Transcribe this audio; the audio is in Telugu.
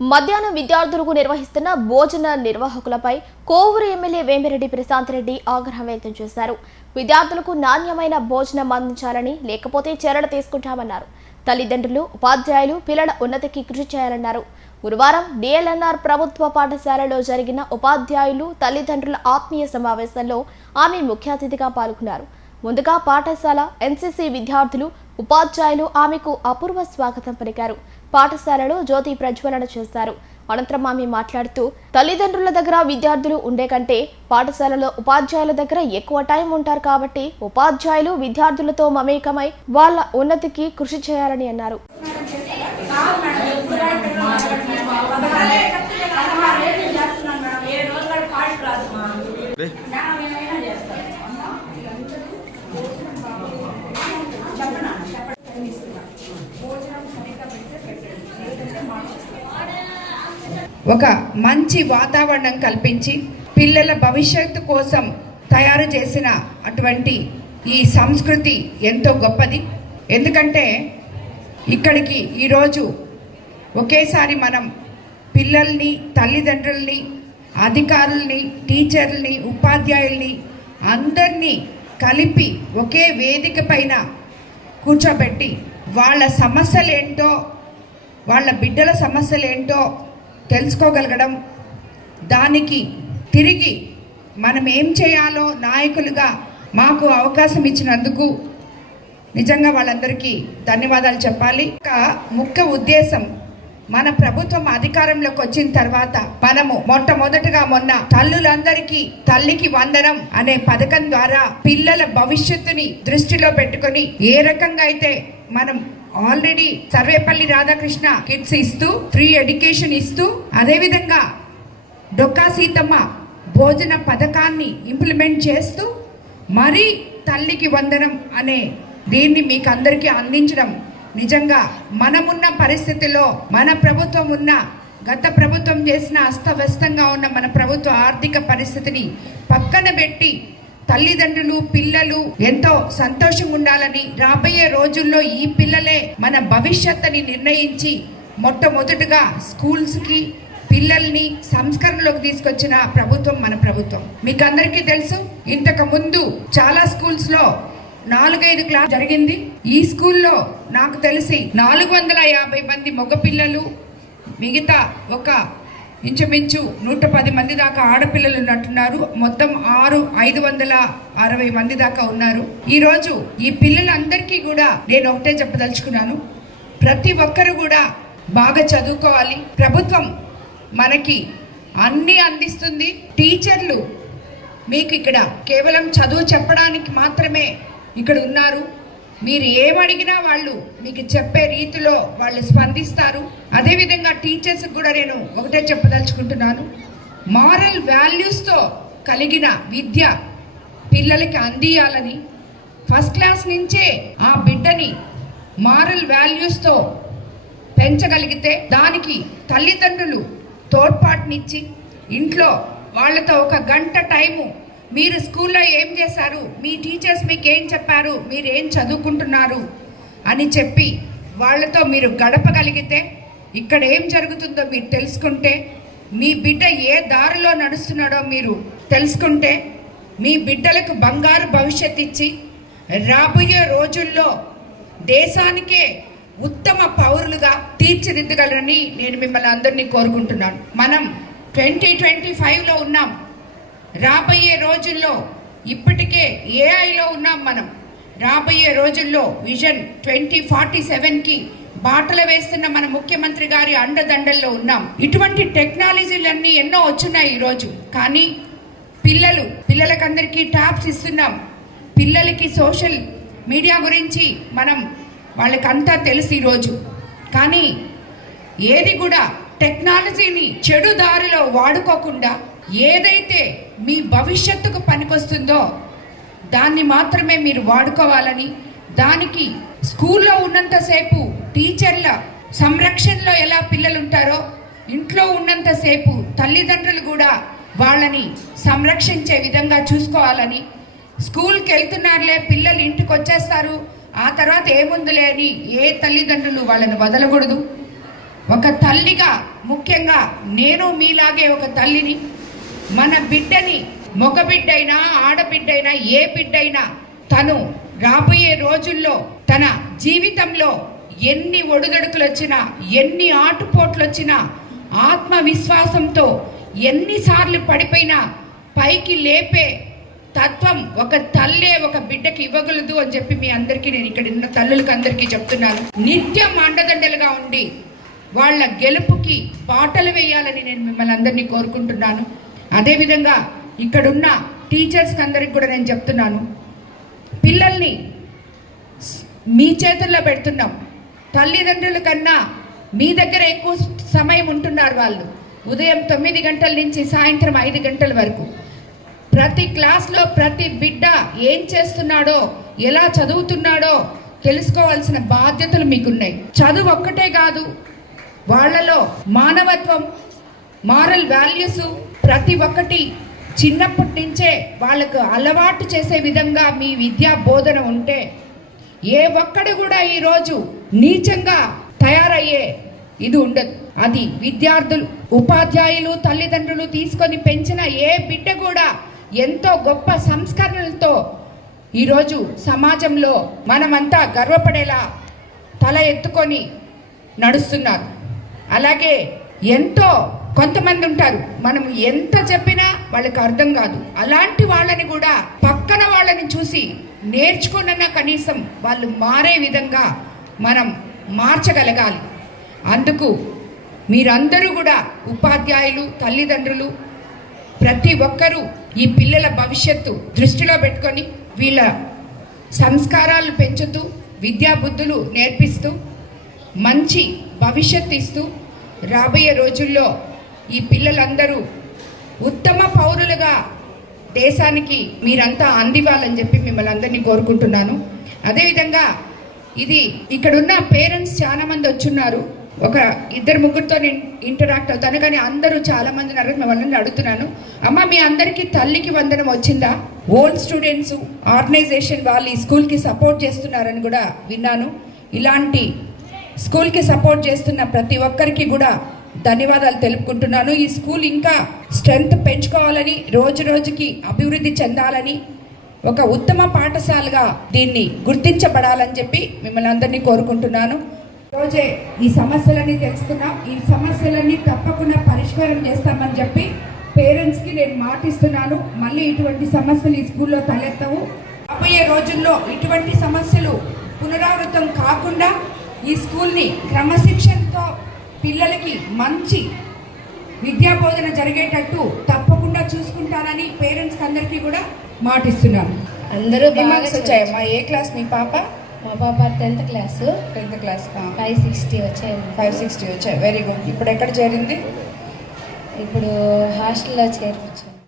మధ్యాహ్నం విద్యార్థులకు నిర్వహిస్తున్న భోజన నిర్వాహకులపై కోవూరు ఎమ్మెల్యే వేమిరెడ్డి ప్రశాంత్ రెడ్డి ఆగ్రహం వ్యక్తం చేశారు. విద్యార్థులకు నాణ్యమైన భోజనం అందించాలని లేకపోతే చర్యలు తీసుకుంటామన్నారు. తల్లిదండ్రులు ఉపాధ్యాయులు పిల్లల ఉన్నతికి కృషి చేయాలన్నారు. గురువారం డిఎల్ఎన్ఆర్ ప్రభుత్వ పాఠశాలలో జరిగిన ఉపాధ్యాయులు తల్లిదండ్రుల ఆత్మీయ సమావేశంలో ఆమె ముఖ్య అతిథిగా పాల్గొన్నారు. ముందుగా పాఠశాల ఎన్సీసీ విద్యార్థులు ఉపాధ్యాయులు ఆమెకు అపూర్వ స్వాగతం పలికారు. పాఠశాలలో జ్యోతి ప్రజ్వలన చేశారు. అనంతరం ఆమె మాట్లాడుతూ తల్లిదండ్రుల దగ్గర విద్యార్థులు ఉండే కంటే పాఠశాలలో ఉపాధ్యాయుల దగ్గర ఎక్కువ టైం ఉంటారు కాబట్టి ఉపాధ్యాయులు విద్యార్థులతో మమేకమై వాళ్ళ ఉన్నతికి కృషి చేయాలని అన్నారు. ఒక మంచి వాతావరణం కల్పించి పిల్లల భవిష్యత్తు కోసం తయారు చేసిన అటువంటి ఈ సంస్కృతి ఎంతో గొప్పది. ఎందుకంటే ఇక్కడికి ఈరోజు ఒకేసారి మనం పిల్లల్ని తల్లిదండ్రుల్ని అధికారుల్ని టీచర్లని ఉపాధ్యాయుల్ని అందరినీ కలిపి ఒకే వేదిక పైన కూర్చోబెట్టి వాళ్ళ సమస్యలు ఏంటో వాళ్ళ బిడ్డల సమస్యలు ఏంటో తెలుసుకోగలగడం. దానికి తిరిగి మనం ఏం చేయాలో నాయకులుగా మాకు అవకాశం ఇచ్చినందుకు నిజంగా వాళ్ళందరికీ ధన్యవాదాలు చెప్పాలి. ఒక ముఖ్య ఉద్దేశం మన ప్రభుత్వం అధికారంలోకి వచ్చిన తర్వాత మనము మొట్టమొదటగా మొన్న తల్లులందరికీ తల్లికి వందనం అనే పథకం ద్వారా పిల్లల భవిష్యత్తుని దృష్టిలో పెట్టుకొని ఏ రకంగా అయితే మనం ఆల్రెడీ సర్వేపల్లి రాధాకృష్ణ కిట్స్ ఇస్తూ ఫ్రీ ఎడ్యుకేషన్ ఇస్తూ అదేవిధంగా డొక్కా సీతమ్మ భోజన పథకాన్ని ఇంప్లిమెంట్ చేస్తూ మరీ తల్లికి వందనం అనే దీన్ని మీకు అందరికీ అందించడం నిజంగా మనమున్న పరిస్థితిలో మన ప్రభుత్వం ఉన్న గత ప్రభుత్వం చేసిన అస్తవ్యస్తంగా ఉన్న మన ప్రభుత్వ ఆర్థిక పరిస్థితిని పక్కన పెట్టి తల్లిదండ్రులు పిల్లలు ఎంతో సంతోషంగా ఉండాలని రాబోయే రోజుల్లో ఈ పిల్లలే మన భవిష్యత్తుని నిర్ణయించి మొట్టమొదటిగా స్కూల్స్కి పిల్లల్ని సంస్కరణలోకి తీసుకొచ్చిన ప్రభుత్వం మన ప్రభుత్వం. మీకు అందరికీ తెలుసు ఇంతకు ముందు చాలా స్కూల్స్లో నాలుగైదు క్లాస్ జరిగింది. ఈ స్కూల్లో నాకు తెలిసి నాలుగు వందల యాభై మంది మగపిల్లలు మిగతా ఒక ఇంచుమించు నూట పది మంది దాకా ఆడపిల్లలు ఉన్నట్టున్నారు. మొత్తం ఆరు ఐదు వందల అరవై మంది దాకా ఉన్నారు. ఈరోజు ఈ పిల్లలందరికీ కూడా నేను ఒకటే చెప్పదలుచుకున్నాను. ప్రతి ఒక్కరు కూడా బాగా చదువుకోవాలి. ప్రభుత్వం మనకి అన్నీ అందిస్తుంది. టీచర్లు మీకు ఇక్కడ కేవలం చదువు చెప్పడానికి మాత్రమే ఇక్కడ ఉన్నారు. మీరు ఏమడిగినా వాళ్ళు మీకు చెప్పే రీతిలో వాళ్ళు స్పందిస్తారు. అదేవిధంగా టీచర్స్కి కూడా నేను ఒకటే చెప్పదలుచుకుంటున్నాను. మారల్ వాల్యూస్తో కలిగిన విద్య పిల్లలకి అందియాలని ఫస్ట్ క్లాస్ నుంచే ఆ బిడ్డని మారల్ వాల్యూస్తో పెంచగలిగితే దానికి తల్లిదండ్రులు తోడ్పాటునిచ్చి ఇంట్లో వాళ్ళతో ఒక గంట టైము మీరు స్కూల్లో ఏం చేశారు? మీ టీచర్స్ మీకు ఏం చెప్పారు? మీరు ఏం చదువుకుంటున్నారు? అని చెప్పి వాళ్ళతో మీరు గడపగలిగితే ఇక్కడ ఏం జరుగుతుందో మీరు తెలుసుకుంటే మీ బిడ్డ ఏ దారిలో నడుస్తున్నాడో మీరు తెలుసుకుంటే మీ బిడ్డలకు బంగారు భవిష్యత్తు ఇచ్చి రాబోయే రోజుల్లో దేశానికే ఉత్తమ పౌరులుగా తీర్చిదిద్దగలరని నేను మిమ్మల్ని అందరినీ కోరుకుంటున్నాను. మనం ట్వంటీ ట్వంటీ ఫైవ్లో ఉన్నాం. రాబోయే రోజుల్లో ఇప్పటికే ఏఐలో ఉన్నాం మనం. రాబోయే రోజుల్లో విజన్ ట్వంటీ ఫార్టీ సెవెన్కి బాటలు వేస్తున్న మన ముఖ్యమంత్రి గారి అండదండల్లో ఉన్నాం. ఇటువంటి టెక్నాలజీలన్నీ ఎన్నో వచ్చున్నాయి ఈరోజు. కానీ పిల్లలు పిల్లలకందరికీ ట్యాబ్స్ ఇస్తున్నాం. పిల్లలకి సోషల్ మీడియా గురించి మనం వాళ్ళకంతా తెలుసు ఈరోజు. కానీ ఏది కూడా టెక్నాలజీని చెడు దారిలో వాడుకోకుండా ఏదైతే మీ భవిష్యత్తుకు పనికొస్తుందో దాన్ని మాత్రమే మీరు వాడుకోవాలని దానికి స్కూల్లో ఉన్నంతసేపు టీచర్ల సంరక్షణలో ఎలా పిల్లలు ఉంటారో ఇంట్లో ఉన్నంతసేపు తల్లిదండ్రులు కూడా వాళ్ళని సంరక్షించే విధంగా చూసుకోవాలని స్కూల్కి వెళ్తున్నారులే పిల్లలు ఇంటికి వచ్చేస్తారు ఆ తర్వాత ఏముందిలే అని ఏ తల్లిదండ్రులు వాళ్ళని వదలకూడదు. ఒక తల్లిగా ముఖ్యంగా నేను మీలాగే ఒక తల్లిని మన బిడ్డని మగ బిడ్డైనా ఆడబిడ్డైనా ఏ బిడ్డైనా తను రాబోయే రోజుల్లో తన జీవితంలో ఎన్ని ఒడుదడుకులు వచ్చినా ఎన్ని ఆటుపోట్లు వచ్చినా ఆత్మవిశ్వాసంతో ఎన్నిసార్లు పడిపోయినా పైకి లేపే తత్వం ఒక తల్లే ఒక బిడ్డకి ఇవ్వగలదు అని చెప్పి మీ అందరికీ నేను ఇక్కడ ఉన్న తల్లులకి అందరికీ చెప్తున్నాను. నిత్యం అండదండలుగా ఉండి వాళ్ళ గెలుపుకి పాటలు వేయాలని నేను మిమ్మల్ని అందరినీ కోరుకుంటున్నాను. అదేవిధంగా ఇక్కడున్న టీచర్స్కి అందరికి కూడా నేను చెప్తున్నాను పిల్లల్ని మీ చేతుల్లో పెడుతున్నాం. తల్లిదండ్రుల కన్నా మీ దగ్గర ఎక్కువ సమయం ఉంటున్నారు వాళ్ళు. ఉదయం తొమ్మిది గంటల నుంచి సాయంత్రం ఐదు గంటల వరకు. ప్రతి క్లాస్లో ప్రతి బిడ్డ ఏం చేస్తున్నాడో ఎలా చదువుతున్నాడో తెలుసుకోవాల్సిన బాధ్యతలు మీకున్నాయి. చదువు ఒక్కటే కాదు వాళ్ళలో మానవత్వం మారల్ వాల్యూస్ ప్రతి ఒక్కటి చిన్నప్పటి నుంచే వాళ్ళకు అలవాటు చేసే విధంగా మీ విద్యా బోధన ఉంటే ఏ ఒక్కడు కూడా ఈరోజు నీచంగా తయారయ్యే ఇది ఉండదు. అది విద్యార్థులు ఉపాధ్యాయులు తల్లిదండ్రులు తీసుకొని పెంచిన ఏ బిడ్డ కూడా ఎంతో గొప్ప సంస్కరణలతో ఈరోజు సమాజంలో మనమంతా గర్వపడేలా తల ఎత్తుకొని నడుస్తున్నారు. అలాగే ఎంతో కొంతమంది ఉంటారు మనం ఎంత చెప్పినా వాళ్ళకి అర్థం కాదు. అలాంటి వాళ్ళని కూడా పక్కన వాళ్ళని చూసి నేర్చుకున్న కనీసం వాళ్ళు మారే విధంగా మనం మార్చగలగాలి. అందుకు మీరందరూ కూడా ఉపాధ్యాయులు తల్లిదండ్రులు ప్రతి ఒక్కరూ ఈ పిల్లల భవిష్యత్తు దృష్టిలో పెట్టుకొని వీళ్ళ సంస్కారాలు పెంచుతూ విద్యాబుద్ధులు నేర్పిస్తూ మంచి భవిష్యత్తు ఇస్తూ రాబోయే రోజుల్లో ఈ పిల్లలందరూ ఉత్తమ పౌరులుగా దేశానికి మీరంతా అందివ్వాలని చెప్పి మిమ్మల్ని అందరినీ కోరుకుంటున్నాను. అదేవిధంగా ఇది ఇక్కడున్న పేరెంట్స్ చాలామంది వచ్చున్నారు. ఒక ఇద్దరు ముగ్గురితో నేను ఇంటరాక్ట్ అవుతాను కానీ అందరూ చాలా మంది ఉన్నారు. మిమ్మల్ని అడుగుతున్నాను. అమ్మ మీ అందరికీ తల్లికి వందనం వచ్చిందా? ఓల్డ్ స్టూడెంట్స్ ఆర్గనైజేషన్ వాళ్ళు ఈ స్కూల్కి సపోర్ట్ చేస్తున్నారని కూడా విన్నాను. ఇలాంటి స్కూల్కి సపోర్ట్ చేస్తున్న ప్రతి ఒక్కరికి కూడా ధన్యవాదాలు తెలుపుకుంటున్నాను. ఈ స్కూల్ ఇంకా స్ట్రెంగ్త్ పెంచుకోవాలని రోజు రోజుకి అభివృద్ధి చెందాలని ఒక ఉత్తమ పాఠశాలగా దీన్ని గుర్తించబడాలని చెప్పి మిమ్మల్ని అందరినీ కోరుకుంటున్నాను. రోజే ఈ సమస్యలన్నీ తెలుసుకున్నాం ఈ సమస్యలన్నీ తప్పకుండా పరిష్కారం చేస్తామని చెప్పి పేరెంట్స్కి నేను మాటిస్తున్నాను. మళ్ళీ ఇటువంటి సమస్యలు ఈ స్కూల్లో తలెత్తవు. రాబోయే రోజుల్లో ఇటువంటి సమస్యలు పునరావృతం కాకుండా ఈ స్కూల్ని క్రమశిక్షణతో పిల్లలకి మంచి విద్యా బోధన జరిగేటట్టు తప్పకుండా చూసుకుంటానని పేరెంట్స్కి అందరికీ కూడా మాటిస్తున్నాను. అందరూ మార్క్స్ వచ్చాయమ్మా. ఏ క్లాస్ మీ పాప? మా పాప tenth class. Tenth class. Five sixty వచ్చాయి. ఫైవ్ సిక్స్టీ వచ్చాయి. వెరీ గుడ్ ఇప్పుడు ఎక్కడ చేరింది? ఇప్పుడు హాస్టల్లో చేర్పించు